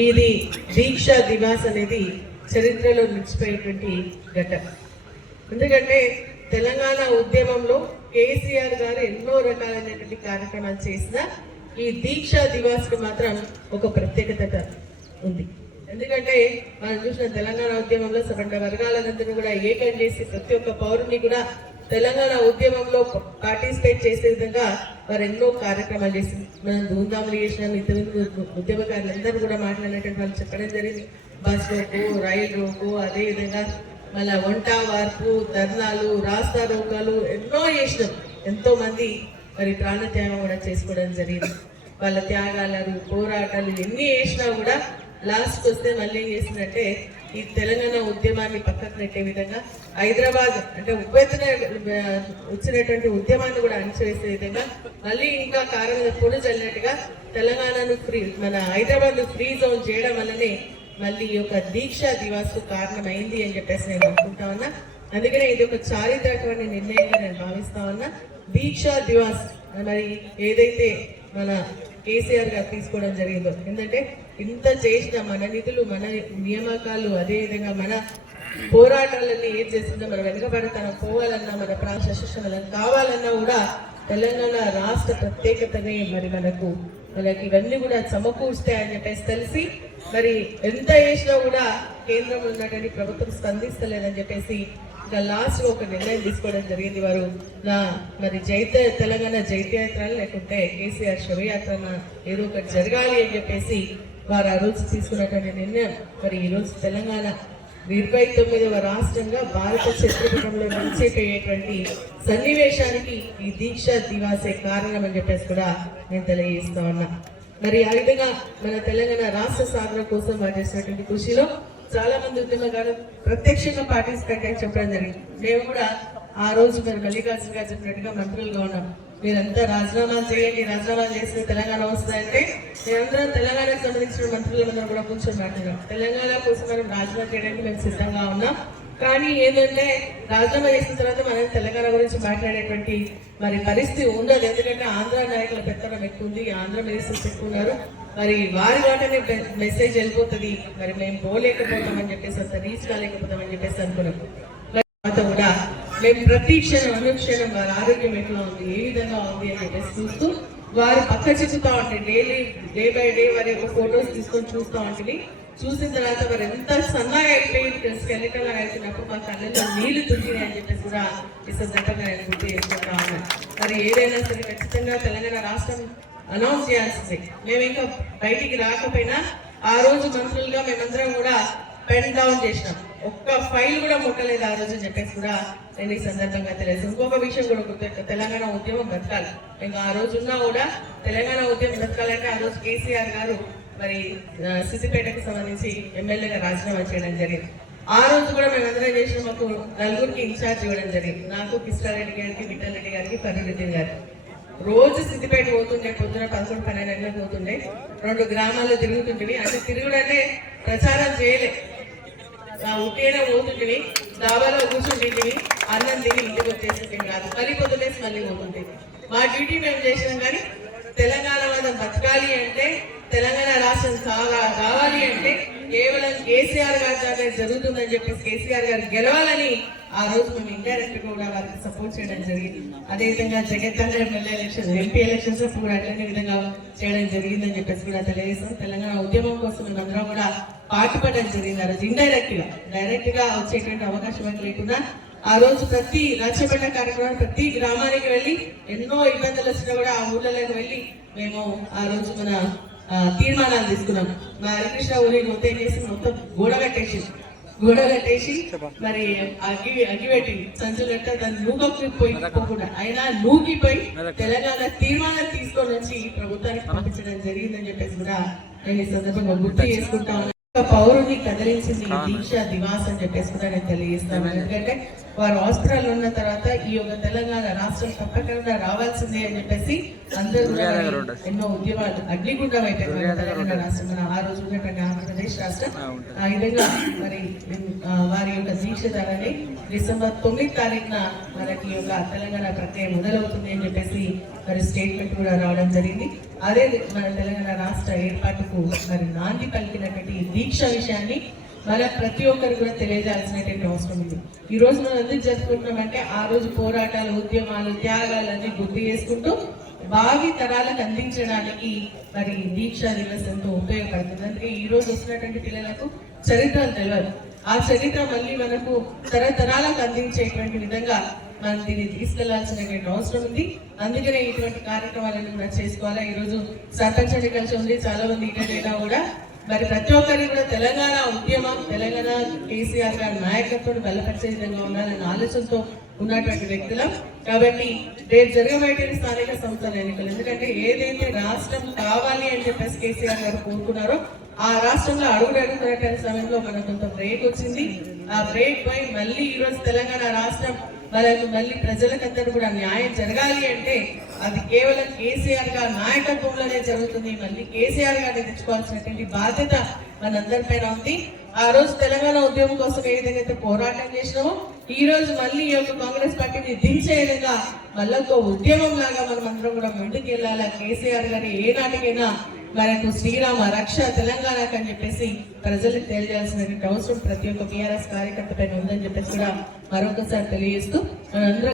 ఇది దీక్ష దివాస్ అనేది చరిత్రలో నిలిచిపోయినటువంటి ఘటన. ఎందుకంటే తెలంగాణ ఉద్యమంలో కేసీఆర్ గారు ఎన్నో రకాలైనటువంటి కార్యక్రమాలు చేసిన ఈ దీక్ష దివాస్కి మాత్రం ఒక ప్రత్యేకత ఉంది. ఎందుకంటే మనం చూసిన తెలంగాణ ఉద్యమంలో సబండ వర్గాలందరినీ కూడా ఏకం చేసి ప్రతి ఒక్క పౌరుని కూడా తెలంగాణ ఉద్యమంలో పార్టిసిపేట్ చేసే విధంగా వారు ఎన్నో కార్యక్రమాలు చేసి మనం ధూమ్ధాములు చేసిన ఇతర ఉద్యమకారులందరూ కూడా మాట్లాడినటువంటి వాళ్ళు చెప్పడం జరిగింది. బస్ రోకు రైలు రోకు అదేవిధంగా మళ్ళా వంట వార్పు ధర్నాలు రాస్తా రోగాలు ఎన్నో చేసినాం. ఎంతో మంది మరి ప్రాణత్యాగం కూడా చేసుకోవడం జరిగింది. వాళ్ళ త్యాగాలు పోరాటాలు ఎన్ని చేసినా కూడా లాస్ట్కి వస్తే మళ్ళీ ఏం చేసిందంటే ఈ తెలంగాణ ఉద్యమాన్ని పక్కకు నెట్టే విధంగా హైదరాబాద్ అంటే ఉవ్వెత్తున వచ్చినటువంటి ఉద్యమాన్ని కూడా అణచివేసే విధంగా మళ్ళీ ఇంకా కారం మీద పొడి చల్లినట్టుగా తెలంగాణను ఫ్రీ మన హైదరాబాద్ ఫ్రీ జోన్ చేయడం వల్లనే మళ్ళీ ఈ యొక్క దీక్షా దివాస్ కారణమైంది అని చెప్పేసి నేను అనుకుంటా ఉన్నా. అందుకనే ఇది ఒక చారిత్రకమైన నిర్ణయంగా నేను భావిస్తా ఉన్నా. దీక్షా దివాస్ మరి ఏదైతే మన కేసీఆర్ గారు తీసుకోవడం జరిగిందో. ఎందుకంటే ఇంత చేసిన మన నిధులు మన నియామకాలు అదేవిధంగా మన పోరాటాలన్నీ ఏం చేసిందో మన వెనుకబడతనం పోవాలన్నా మన ప్రాణ కావాలన్నా కూడా తెలంగాణ రాష్ట్ర ప్రత్యేకతనే మరి మనకు. మనకి ఇవన్నీ కూడా సమకూరుస్తాయని చెప్పేసి తెలిసి మరి ఎంత చేసినా కూడా కేంద్రంలో ఉన్నటువంటి ప్రభుత్వం స్పందిస్తలేదని చెప్పేసి ఇంకా లాస్ట్ ఒక నిర్ణయం తీసుకోవడం జరిగింది వారు. నా మరి జైత తెలంగాణ జైత్యయాత్ర లేకుంటే కేసీఆర్ శవయాత్ర ఏదో ఒకటి జరగాలి అని చెప్పేసి వారు ఆ రోజు తీసుకున్నటువంటి నిర్ణయం. మరి ఈరోజు తెలంగాణ ఇరవై తొమ్మిదవ రాష్ట్రంగా భారత చిత్రపటంలో నిలిచిపోయేటువంటి సన్నివేశానికి ఈ దీక్ష దివాసే కారణం అని చెప్పేసి కూడా నేను తెలియజేస్తా ఉన్నా. మరి ఆ విధంగా మన తెలంగాణ రాష్ట్ర సాధన కోసం వారు చేసినటువంటి కృషిలో చాలా మంది ఉద్యమకారులు ప్రత్యక్షంగా పార్టిసిపేట్ అని చెప్పడం జరిగింది. మేము కూడా ఆ రోజు మరి మల్లికార్జున గారు చెప్పినట్టుగా మంత్రులుగా ఉన్నాం. మీరంతా రాజీనామా చేయండి రాజీనామా చేస్తే తెలంగాణ వస్తుందంటే మేమందరం తెలంగాణకు సంబంధించిన మంత్రులందరూ కూడా కూర్చొని మాట్లాడాం తెలంగాణ కోసం మనం రాజీనామా చేయడానికి మేము సిద్ధంగా ఉన్నాం. కానీ ఏంటంటే రాజీనామా చేసిన తర్వాత మనం తెలంగాణ గురించి మాట్లాడేటువంటి మరి పరిస్థితి ఉండదు. ఎందుకంటే ఆంధ్ర నాయకుల పెత్తనం ఎక్కువ ఉంది ఆంధ్ర మినిస్టర్స్ ఎక్కువ ఉన్నారు మరి వారి వాటనే మెసేజ్ వెళ్ళిపోతుంది. మరి మేము పోలేకపోతామని చెప్పేసి అంత రీచ్ కాలేకపోతామని చెప్పేసి అనుకున్నాం. తర్వాత కూడా మేము ప్రతి క్షణం అనుక్షణం వారి ఆరోగ్యం ఎట్లా ఉంది ఏ విధంగా ఉంది అని చెప్పేసి చూస్తూ వారు పక్క చూస్తూ ఉంటే డైలీ డే బై డే వారి యొక్క ఫొటోస్ తీసుకొని చూస్తూ ఉంటుంది చూసిన తర్వాత వారు ఎంత సన్నగా అయిపోయి స్కెలిటల్ అయిపోయినప్పుడు మా కళ్ళల్లో నీళ్ళు తుంచినాయి అని చెప్పేసి కూడా ఈ సందర్భంగా నేను గుర్తు చేసుకుంటా మరి ఏదైనా సరే ఖచ్చితంగా తెలంగాణ రాష్ట్రం అనౌన్స్ చేయాల్సిందే. మేము ఇంకా బయటికి రాకపోయినా ఆ రోజు మంత్రులుగా మేమందరం కూడా పెన్ డౌన్ చేసినాం. ఒక్క ఫైల్ కూడా ముట్టలేదు ఆ రోజు చెప్పేసి కూడా నేను ఈ సందర్భంగా తెలియదు ఇంకొక విషయం కూడా గుర్తు తెలంగాణ ఉద్యమం బ్రతకాలి. ఇంకా ఆ రోజున్నా కూడా తెలంగాణ ఉద్యమం బ్రతకాలంటే ఆ రోజు కేసీఆర్ గారు మరి సిద్దిపేటకు సంబంధించి ఎమ్మెల్యేగా రాజీనామా చేయడం జరిగింది. ఆ రోజు కూడా మేము అందరం చేసిన మాకు నలుగురికి ఇన్ఛార్జ్ ఇవ్వడం జరిగింది. నాకు కృష్ణారెడ్డి గారికి విఠలరెడ్డి గారికి ఫరీదుద్దీన్ గారికి. రోజు సిద్దిపేట పోతుండే పొద్దున పదకొండు పన్నెండు గంటలకు పోతుండే. రెండు గ్రామాల్లో తిరుగుతుంటివి అంటే తిరుగుడంటే ప్రచారం చేయలే. ఆ ఉట్టేనే పోతుంటివి దాబాలో కూర్చుంటుంటివి అన్నం తిని ఇంటికి వచ్చేసింటివి కాదు. మళ్ళీ పొద్దులేసి మళ్ళీ పోతుంటివి మా డ్యూటీ మేము చేసినాం కానీ తెలంగాణ మనం బతకాలి అంటే తెలంగాణ రాష్ట్రం సాగా రావాలి అంటే కేవలం కేసీఆర్ గారి ద్వారా జరుగుతుందని చెప్పేసి కేసీఆర్ గారు గెలవాలని ఆ రోజు మేము ఇండైరెక్ట్ కూడా వారికి సపోర్ట్ చేయడం జరిగింది. అదేవిధంగా జగత్తంగా ఎమ్మెల్యే ఎలక్షన్ ఎంపీ ఎలక్షన్స్ కూడా అట్లనే విధంగా చేయడం జరిగిందని చెప్పేసి కూడా తెలియజేస్తాం. తెలంగాణ ఉద్యమం కోసం మేమందరం కూడా పాటుపడడం జరిగింది. ఆ రోజు ఇండైరెక్ట్గా డైరెక్ట్గా వచ్చేటువంటి అవకాశం అయితే లేకుండా ఆ రోజు ప్రతి రచ్చబండ కార్యక్రమం ప్రతి గ్రామానికి వెళ్ళి ఎన్నో ఇబ్బందులు వచ్చినా కూడా ఆ ఊళ్ళలోకి వెళ్ళి మేము ఆ రోజు మన తీర్మానాలు తీసుకున్నాం. మా హరికృష్ణ ఊరి మొత్తం చేసి మొత్తం గోడ కట్టేసి గోడ కట్టేసి మరి అగ్గి అగ్గిపెట్టి సంచులట్ట దాన్ని నూగకి పోయి పోకుండా అయినా నూగిపోయి తెలంగాణ తీర్మానాలు తీసుకొని వచ్చి ప్రభుత్వానికి పంపించడం జరిగిందని చెప్పేసి కూడా నేను ఈ సందర్భంగా గుర్తు చేసుకుంటా పౌరుని కదిలించింది ఈ దీక్ష దివాస్ అని చెప్పేసి కూడా నేను తెలియజేస్తాను. ఎందుకంటే వారు ఆస్ట్రాలు ఉన్న తర్వాత ఈ యొక్క తెలంగాణ రాష్ట్రం తప్పకుండా రావాల్సిందే అని చెప్పేసి అందరూ ఎన్నో ఉద్యమాలు అగ్నిగుండం తెలంగాణ రాష్ట్రం ఆ రోజు ఉన్నటువంటి ఆంధ్రప్రదేశ్ రాష్ట్రం. ఆ విధంగా మరి వారి యొక్క దీక్ష ధరని డిసెంబర్ తొమ్మిది తారీఖున మనకి యొక్క తెలంగాణ ప్రక్రియ మొదలవుతుంది అని చెప్పేసి మరి స్టేట్మెంట్ కూడా రావడం జరిగింది. అదే మన తెలంగాణ రాష్ట్ర ఏర్పాటుకు మరి నాంది పలికినటువంటి దీక్ష విషయాన్ని మన ప్రతి ఒక్కరు కూడా తెలియజేయాల్సినటువంటి అవసరం ఉంది. ఈ రోజు మనం ఎందుకు జరుపుకుంటున్నామంటే ఆ రోజు పోరాటాలు ఉద్యమాలు త్యాగాలన్నీ గుర్తు చేసుకుంటూ భావి తరాలకు అందించడానికి మరి దీక్ష దివస్ ఎంతో ఉపయోగపడుతుంది. అందుకే ఈ రోజు వస్తున్నటువంటి పిల్లలకు చరిత్రలు తెలియదు ఆ చరిత్ర మళ్ళీ మనకు తరతరాలకు అందించేటువంటి విధంగా మనం దీన్ని తీసుకెళ్ళాల్సినటువంటి అవసరం ఉంది. అందుకనే ఇటువంటి కార్యక్రమాలను కూడా చేసుకోవాలా. ఈ రోజు సర్పంచ్ ఎన్నికలు ఉంది. చాలా మంది ఇటైనా కూడా మరి ప్రతి ఒక్కరికి కూడా తెలంగాణ ఉద్యమం తెలంగాణ కేసీఆర్ గారి నాయకత్వం బలపరిచే విధంగా ఉండాలనే ఆలోచనతో ఉన్నటువంటి వ్యక్తులం. కాబట్టి రేపు జరగబోయేటువంటి స్థానిక సంస్థల ఎన్నికలు. ఎందుకంటే ఏదైతే రాష్ట్రం కావాలి అని చెప్పేసి కేసీఆర్ గారు కోరుకున్నారో ఆ రాష్ట్రంలో అడుగు అడుగుతున్నటువంటి సమయంలో మనకు కొంత బ్రేక్ వచ్చింది. ఆ బ్రేక్ పోయి మళ్ళీ ఈరోజు తెలంగాణ రాష్ట్రం మనకు మళ్ళీ ప్రజలకందరూ కూడా న్యాయం జరగాలి అంటే అది కేవలం కేసీఆర్ గారి నాయకత్వంలోనే జరుగుతుంది. మళ్ళీ కేసీఆర్ గారిని తెచ్చుకోవాల్సినటువంటి బాధ్యత మనందరిపైన ఉంది. ఆ రోజు తెలంగాణ ఉద్యమం కోసం ఏ విధంగా అయితే పోరాటం చేసినామో ఈ రోజు మళ్ళీ ఈ యొక్క కాంగ్రెస్ పార్టీని దించే విధంగా మళ్ళీ ఒక ఉద్యమం లాగా మనం అందరం కూడా ముందుకు వెళ్ళాలా? కేసీఆర్ గారి ఏ నాటికైనా మనకు శ్రీరామ రక్ష తెలంగాణకు అని చెప్పేసి ప్రజలకు తెలియజేయాల్సినటువంటి అవసరం ప్రతి ఒక్క బీఆర్ఎస్ కార్యకర్త పైన ఉందని చెప్పేసి కూడా మరొకసారి తెలియజేస్తూ మనందరం